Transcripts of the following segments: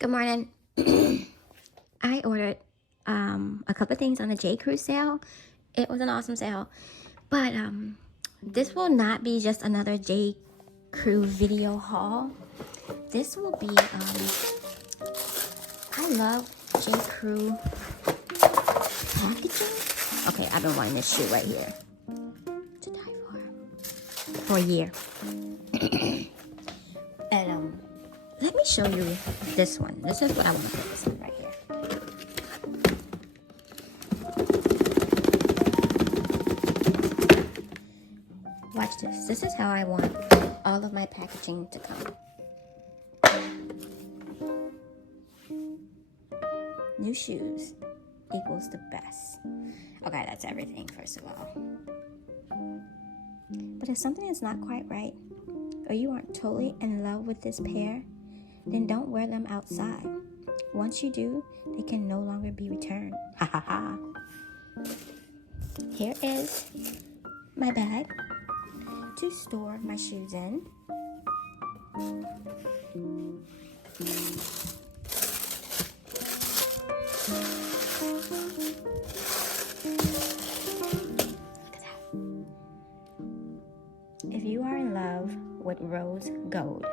Good morning. I ordered a couple of things on the JCrew sale. It was an awesome sale. But this will not be just another JCrew video haul. This will be I love JCrew packaging. Okay, I've been wanting this shoe right here to die for a year. And let me show you this one. This is what I want to focus on right here. Watch this. This is how I want all of my packaging to come. New shoes equals the best. Okay, that's everything, first of all. But if something is not quite right, or you aren't totally in love with this pair, then don't wear them outside. Once you do, they can no longer be returned. Ha ha ha. Here is my bag to store my shoes in. Look at that. If you are in love with rose gold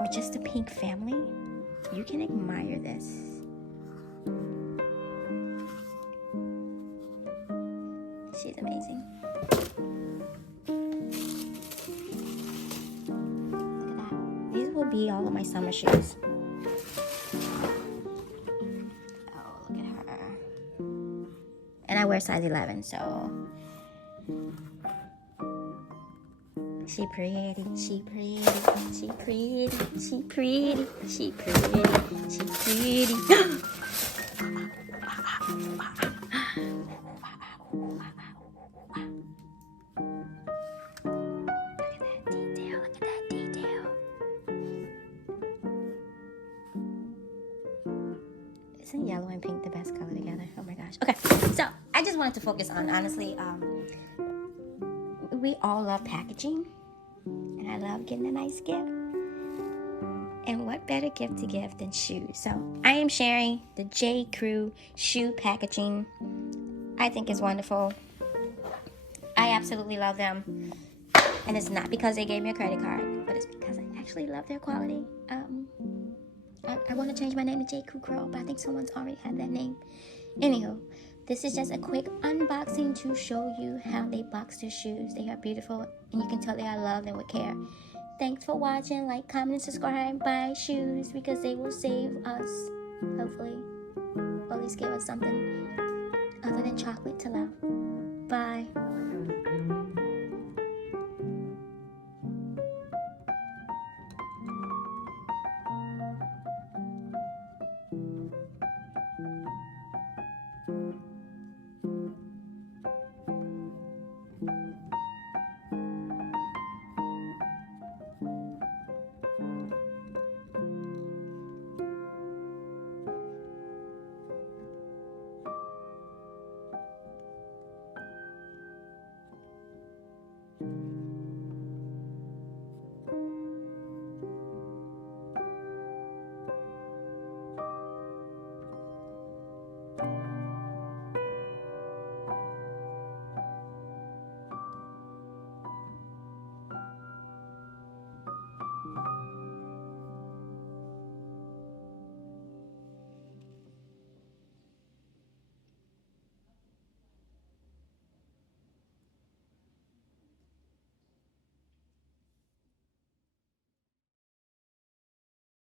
or just a pink family, you can admire this. She's amazing. Look at that. These will be all of my summer shoes. Oh, look at her. And I wear size 11, so she pretty, she pretty, she pretty, she pretty, she pretty, she pretty. Look at that detail. Isn't yellow and pink the best color together? Oh my gosh. Okay, so I just wanted to focus on, honestly, we all love packaging. And I love getting a nice gift. And what better gift to give than shoes? So I am sharing the JCrew shoe packaging. I think it's wonderful. I absolutely love them. And it's not because they gave me a credit card, but it's because I actually love their quality. I want to change my name to JCrew, but I think someone's already had that name. Anywho, this is just a quick unboxing to show you how they box their shoes. They are beautiful, and you can tell they are loved and with care. Thanks for watching. Like, comment, and subscribe. Buy shoes because they will save us, hopefully. Or at least give us something other than chocolate to love. Bye.